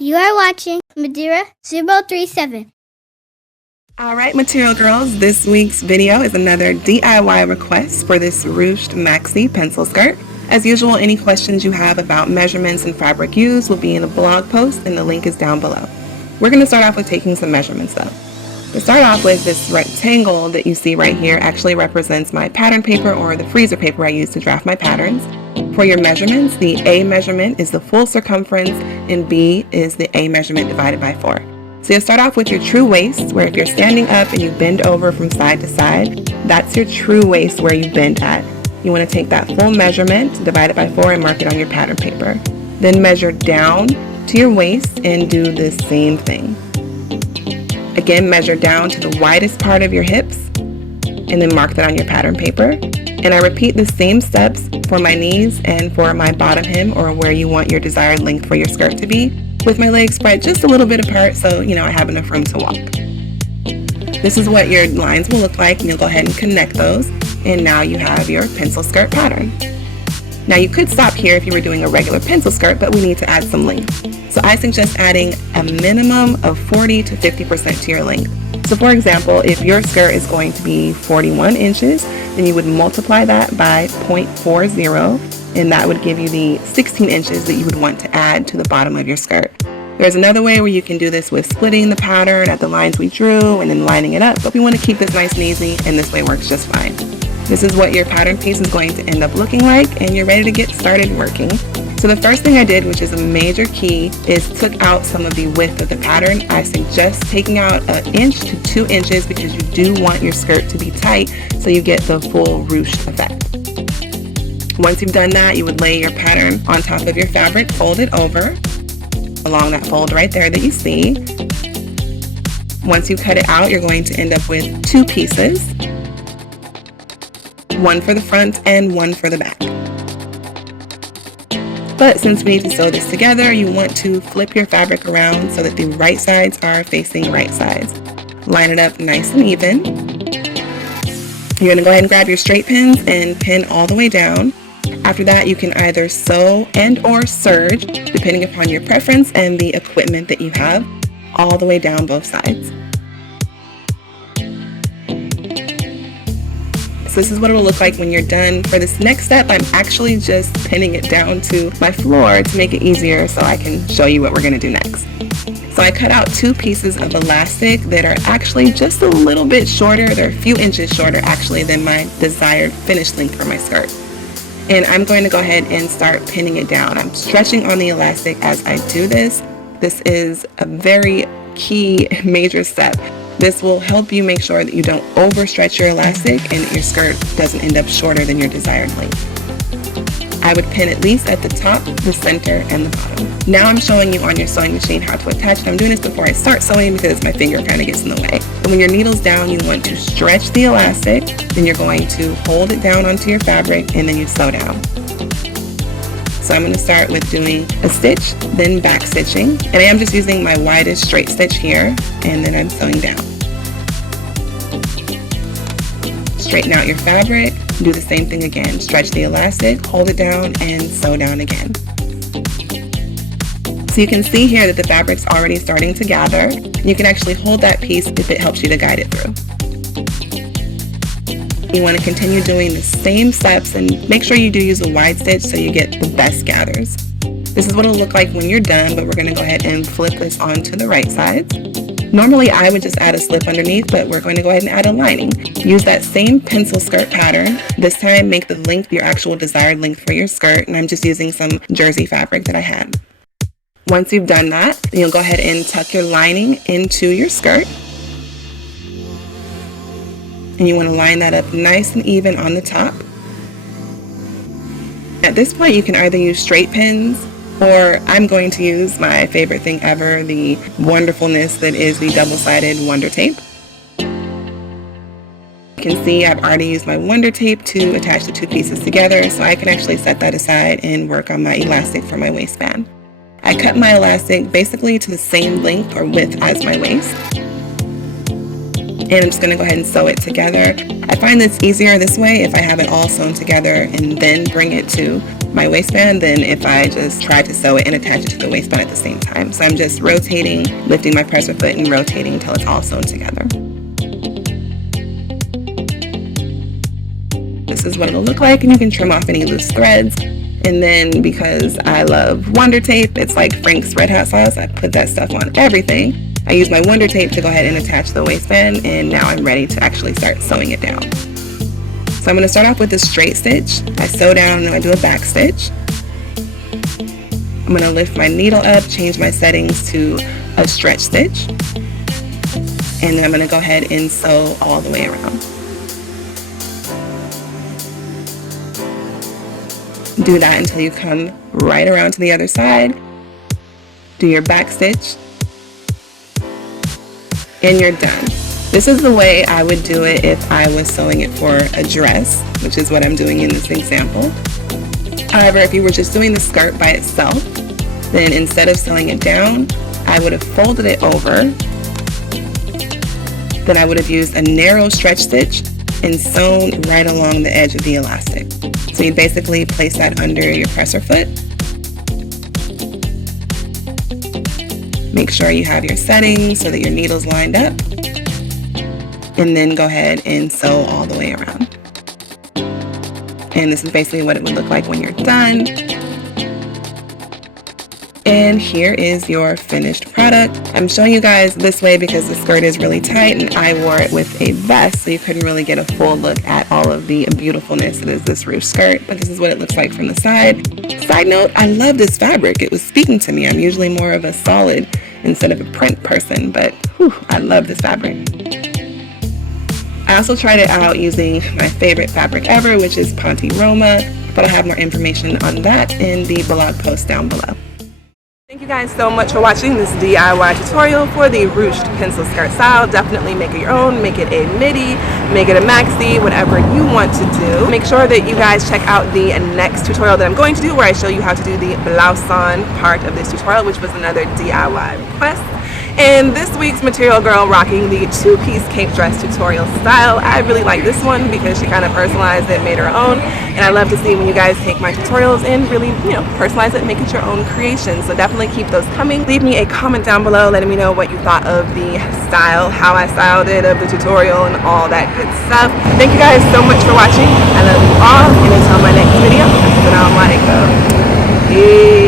You are watching Nadira037. Alright, material girls, this week's video is another DIY request for this Ruched Maxi pencil skirt. As usual, any questions you have about measurements and fabric used will be in the blog post and the link is down below. We're going to start off with taking some measurements though. To start off with, this rectangle that you see right here actually represents my pattern paper or the freezer paper I use to draft my patterns. For your measurements, the A measurement is the full circumference and B is the A measurement divided by 4. So you'll start off with your true waist, where if you're standing up and you bend over from side to side, that's your true waist where you bend at. You want to take that full measurement, divide it by 4 and mark it on your pattern paper. Then measure down to your waist and do the same thing. Again, measure down to the widest part of your hips and then mark that on your pattern paper. And I repeat the same steps for my knees and for my bottom hem, or where you want your desired length for your skirt to be, with my legs spread just a little bit apart so I have enough room to walk. This is what your lines will look like, and you'll go ahead and connect those, and now you have your pencil skirt pattern. Now you could stop here if you were doing a regular pencil skirt, but we need to add some length. So I suggest adding a minimum of 40 to 50% to your length. So for example, if your skirt is going to be 41 inches, then you would multiply that by 0.40, and that would give you the 16 inches that you would want to add to the bottom of your skirt. There's another way where you can do this with splitting the pattern at the lines we drew and then lining it up, but we want to keep this nice and easy, and this way works just fine. This is what your pattern piece is going to end up looking like, and you're ready to get started working. So the first thing I did, which is a major key, is took out some of the width of the pattern. I suggest taking out 1 inch to 2 inches because you do want your skirt to be tight so you get the full ruched effect. Once you've done that, you would lay your pattern on top of your fabric, fold it over along that fold right there that you see. Once you cut it out, you're going to end up with 2 pieces, one for the front and one for the back. But since we need to sew this together, you want to flip your fabric around so that the right sides are facing right sides. Line it up nice and even. You're going to go ahead and grab your straight pins and pin all the way down. After that, you can either sew and or serge, depending upon your preference and the equipment that you have, all the way down both sides. So this is what it'll look like when you're done. For this next step, I'm actually just pinning it down to my floor to make it easier so I can show you what we're going to do next. So I cut out 2 pieces of elastic that are actually just a little bit shorter. They're a few inches shorter actually than my desired finished length for my skirt. And I'm going to go ahead and start pinning it down. I'm stretching on the elastic as I do this. This is a very key major step. This will help you make sure that you don't overstretch your elastic and that your skirt doesn't end up shorter than your desired length. I would pin at least at the top, the center, and the bottom. Now I'm showing you on your sewing machine how to attach it. I'm doing this before I start sewing because my finger kind of gets in the way. But when your needle's down, you want to stretch the elastic, then you're going to hold it down onto your fabric, and then you sew down. So I'm going to start with doing a stitch, then back stitching, and I am just using my widest straight stitch here, and then I'm sewing down. Straighten out your fabric, do the same thing again. Stretch the elastic, hold it down, and sew down again. So you can see here that the fabric's already starting to gather. You can actually hold that piece if it helps you to guide it through. You want to continue doing the same steps and make sure you do use a wide stitch so you get the best gathers. This is what it'll look like when you're done, but we're going to go ahead and flip this onto the right sides. Normally I would just add a slip underneath, but we're going to go ahead and add a lining. Use that same pencil skirt pattern. This time make the length your actual desired length for your skirt, and I'm just using some jersey fabric that I had. Once you've done that, then you'll go ahead and tuck your lining into your skirt. And you want to line that up nice and even on the top. At this point, you can either use straight pins, or I'm going to use my favorite thing ever, the wonderfulness that is the double-sided Wonder Tape. You can see I've already used my Wonder Tape to attach the 2 pieces together, so I can actually set that aside and work on my elastic for my waistband. I cut my elastic basically to the same length or width as my waist. And I'm just going to go ahead and sew it together. I find it's easier this way if I have it all sewn together and then bring it to my waistband than if I just tried to sew it and attach it to the waistband at the same time. So I'm just rotating, lifting my presser foot and rotating until it's all sewn together. This is what it'll look like, and you can trim off any loose threads. And then because I love Wonder Tape, it's like Frank's Red Hot sauce, I put that stuff on everything. I use my Wonder Tape to go ahead and attach the waistband, and now I'm ready to actually start sewing it down. So I'm going to start off with a straight stitch. I sew down and then I do a back stitch. I'm going to lift my needle up, change my settings to a stretch stitch, and then I'm going to go ahead and sew all the way around. Do that until you come right around to the other side. Do your back stitch, and you're done. This is the way I would do it if I was sewing it for a dress, which is what I'm doing in this example. However, if you were just doing the skirt by itself, then instead of sewing it down, I would have folded it over. Then I would have used a narrow stretch stitch and sewn right along the edge of the elastic. So you basically place that under your presser foot. Make sure you have your settings so that your needle's lined up. And then go ahead and sew all the way around. And this is basically what it would look like when you're done. And here is your finished product. I'm showing you guys this way because the skirt is really tight and I wore it with a vest, so you couldn't really get a full look at all of the beautifulness that is this ruched skirt, but this is what it looks like from the side. Side note, I love this fabric. It was speaking to me. I'm usually more of a solid instead of a print person, but whew, I love this fabric. I also tried it out using my favorite fabric ever, which is Ponte Roma, but I'll have more information on that in the blog post down below. Thank you guys so much for watching this DIY tutorial for the ruched pencil skirt style. Definitely make it your own, make it a midi, make it a maxi, whatever you want to do. Make sure that you guys check out the next tutorial that I'm going to do where I show you how to do the blouson part of this tutorial, which was another DIY request. And this week's Material Girl rocking the two-piece cape dress tutorial style. I really like this one because she kind of personalized it, made her own. And I love to see when you guys take my tutorials and really, personalize it and make it your own creation. So definitely keep those coming. Leave me a comment down below letting me know what you thought of the style, how I styled it, of the tutorial, and all that good stuff. Thank you guys so much for watching. I love you all. And until my next video, assalamu alaikum. Peace.